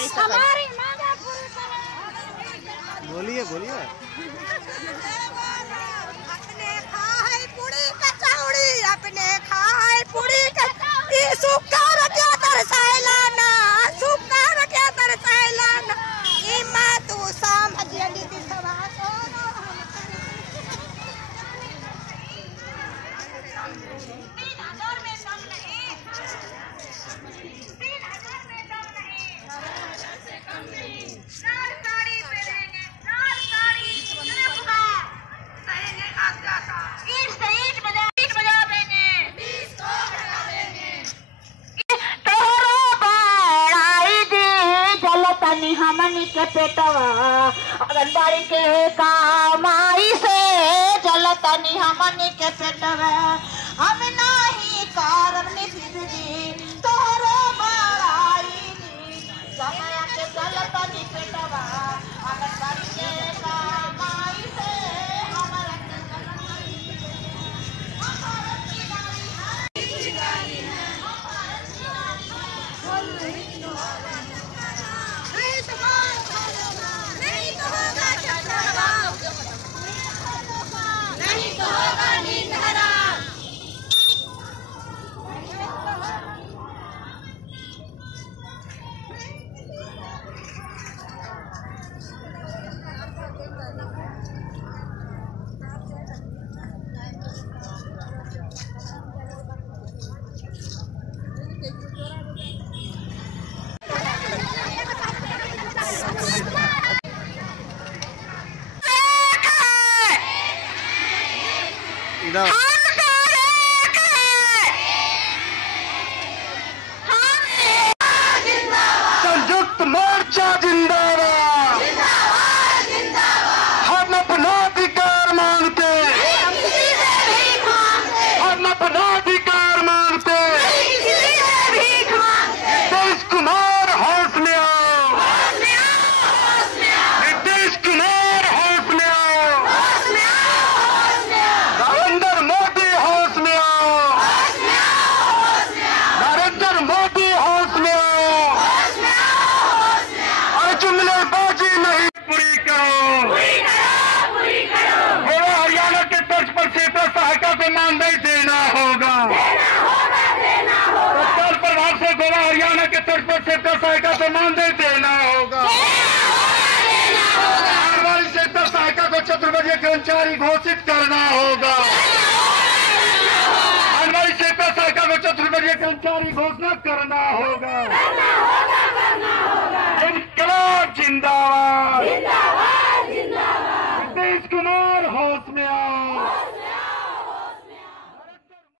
हमारी हमारी मांगे पूरी करें। बोलिए बोलिए। अपने खाए पूरी कचौड़ी, अपने खाए पूरी कचौड़ी, सुक्का रखिया तरसाइला ना, सुक्का रखिया तरसाइला ना, इमा तू साम हजियली दी सवा सोनो हमनी के पेटवा आंगनबाड़ी के कामाई से जलतनी हमनी के पेटवा, हम नहीं कारण निधि तोरो बड़ाई समय के जलतनी पेटवा आंगनबाड़ी के कामाई से हमारा संयुक्त मोर्चा जिंदाबाद, हम अपना अधिकार मांगते, हम अपना अधिकार मांगते। नीतीश कुमार हौसले आओ, नीतीश कुमार हौसले आओ, नरेंद्र मोदी हौसले आओ, नरेंद्र मोदी हौसले आओ, और जुमलेबाजी नहीं पूरी करो। गोवा हरियाणा के तर्ज पर क्षेत्र सहायता को मानदेय देना होगा, तत्काल प्रभाव से गोवा हरियाणा के तर्ज पर क्षेत्र सहायता को मानदेय देना होगा। आने वाली क्षेत्र सहायता को चतुर्वर्गीय कर्मचारी घोषित करना होगा, आने वाली क्षेत्र सहायता को चतुर्वर्गीय कर्मचारी घोषणा करना होगा।